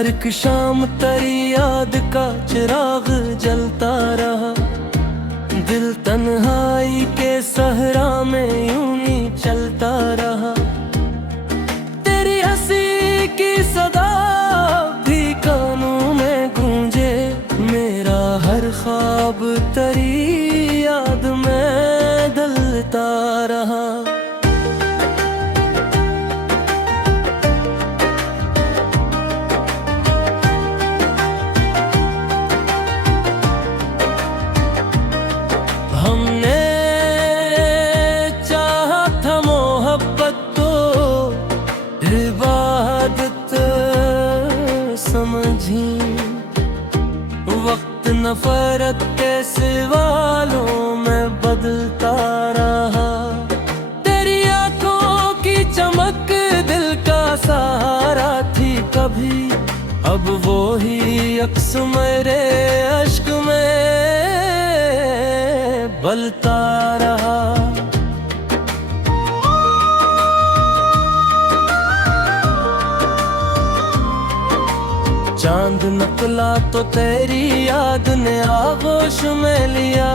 हर एक शाम तेरी याद का चिराग जलता रहा। दिल तन्हाई के सहरा में यूं ही चलता रहा। तेरी हंसी की सदा भी कानों में गूंजे। मेरा हर ख्वाब तेरी याद में ढलता रहा। हमने चाहा था मोहब्बत तो इबादत समझी। वक्त नफरत के सवालों में बदलता रहा। तेरी आंखों की चमक दिल का सहारा थी कभी। अब वो ही अक्स मेरे अश्क में बलता रहा। चांद निकला तो तेरी याद ने आगोश में लिया।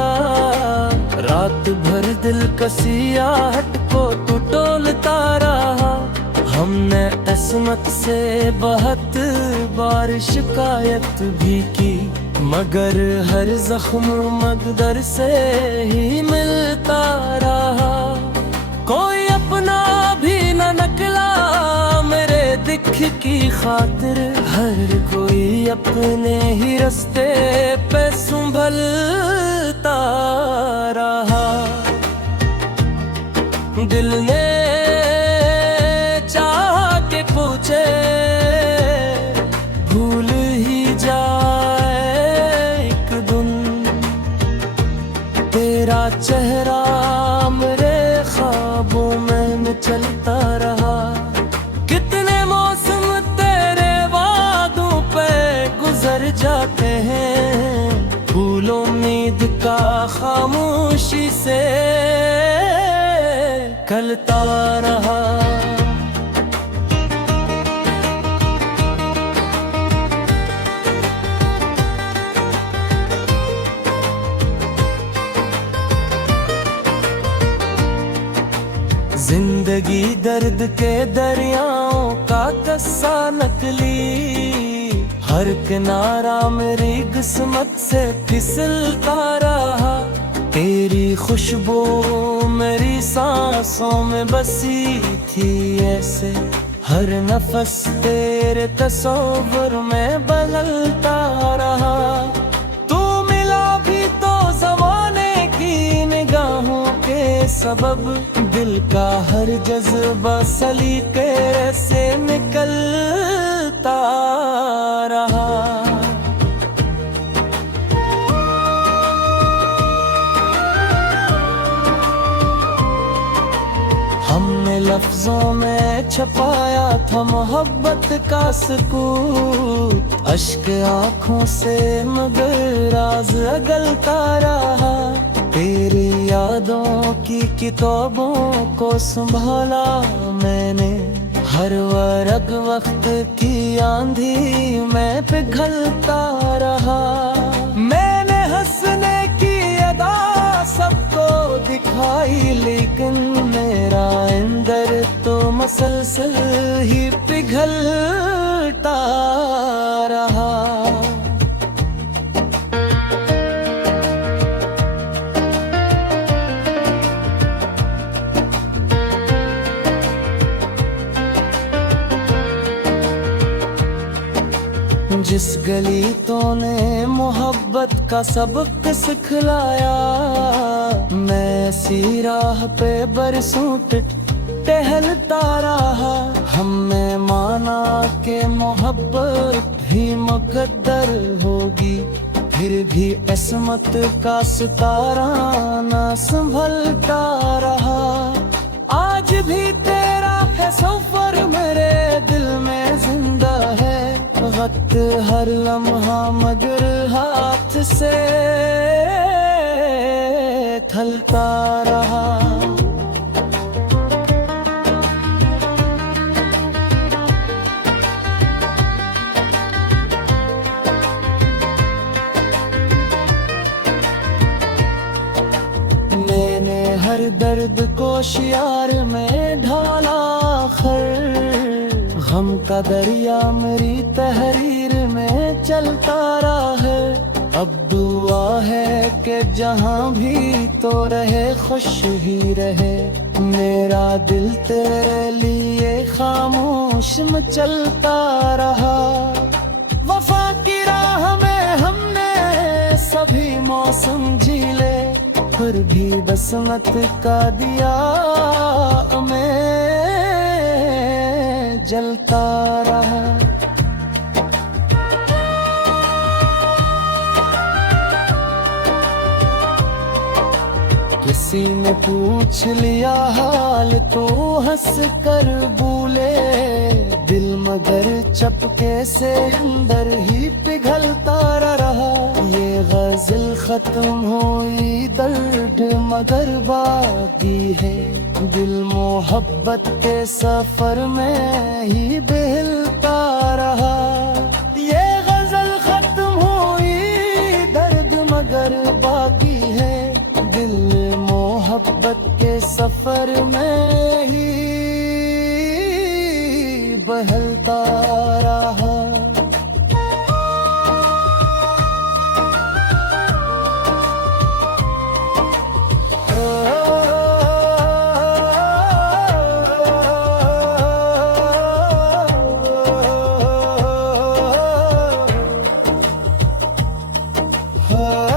रात भर दिल कसी आहट को तू टोलता रहा। हमने किस्मत से बहुत बार शिकायत भी की, मगर हर जख्म मकदर से ही मिलता रहा। कोई अपना भी न निकला मेरे दिख की खातिर। हर कोई अपने ही रास्ते पे संभलता रहा। दिल ने चाह के पूछे भूल ही जाए एक दिन। तेरा चेहरा मेरे ख्वाबों में चलता रहा। कितने मौसम तेरे वादों पे गुजर जाते हैं। फूल उम्मीद का खामोशी से खिलता रहा। जिंदगी दर्द के दरियाओं का किस्सा नकली। हर किनारा मेरी किस्मत से फिसलता रहा। तेरी खुशबू मेरी सांसों में बसी थी ऐसे। हर नफस तेरे तस्वीर में बदलता रहा। तू मिला भी तो जमाने की निगाहों के सबब। दिल का हर जज्बा सलीके से निकलता रहा। हमने लफ्जों में छपाया था मोहब्बत का सुकून। अश्क आँखों से मगर राज अगलता रहा। तेरी यादों की किताबों को संभाला मैंने। हर वर्ग वक्त की आंधी में पिघलता रहा। मैंने हंसने की अदा सबको दिखाई, लेकिन मेरा अंदर तो मसलसल ही पिघलता रहा। जिस गली तूने मोहब्बत का सबक सिखलाया, मैं ऐसी राह पे बरसों टहलता रहा। हमने माना के मोहब्बत भी मुकद्दर होगी, फिर भी किस्मत का सितारा ना संभलता रहा। आज भी तेरा है सफर मेरे दिल में जिंदा है। वक्त हर लम्हा मगर हाथ से थलता रहा। दर्द को शियार में ढाला खर, गम का दरिया मेरी तहरीर में चलता रहा है। अब दुआ है कि जहाँ भी तो रहे खुश ही रहे, मेरा दिल तेरे लिए खामोश में चलता रहा। वफा की राह में हमने सभी मौसम झीले, फिर भी बसमत का दिया में जलता रहा। किसी ने पूछ लिया हाल तो हंस कर बोले, दिल मगर चपके से अंदर ही पिघलता रहा। ये गजल खत्म हुई दर्द मगर बाकी है, दिल मोहब्बत के सफर में ही बहलता रहा। ये गजल खत्म हुई दर्द मगर बाकी है, दिल मोहब्बत के सफर में ही बहलता रहा। Oh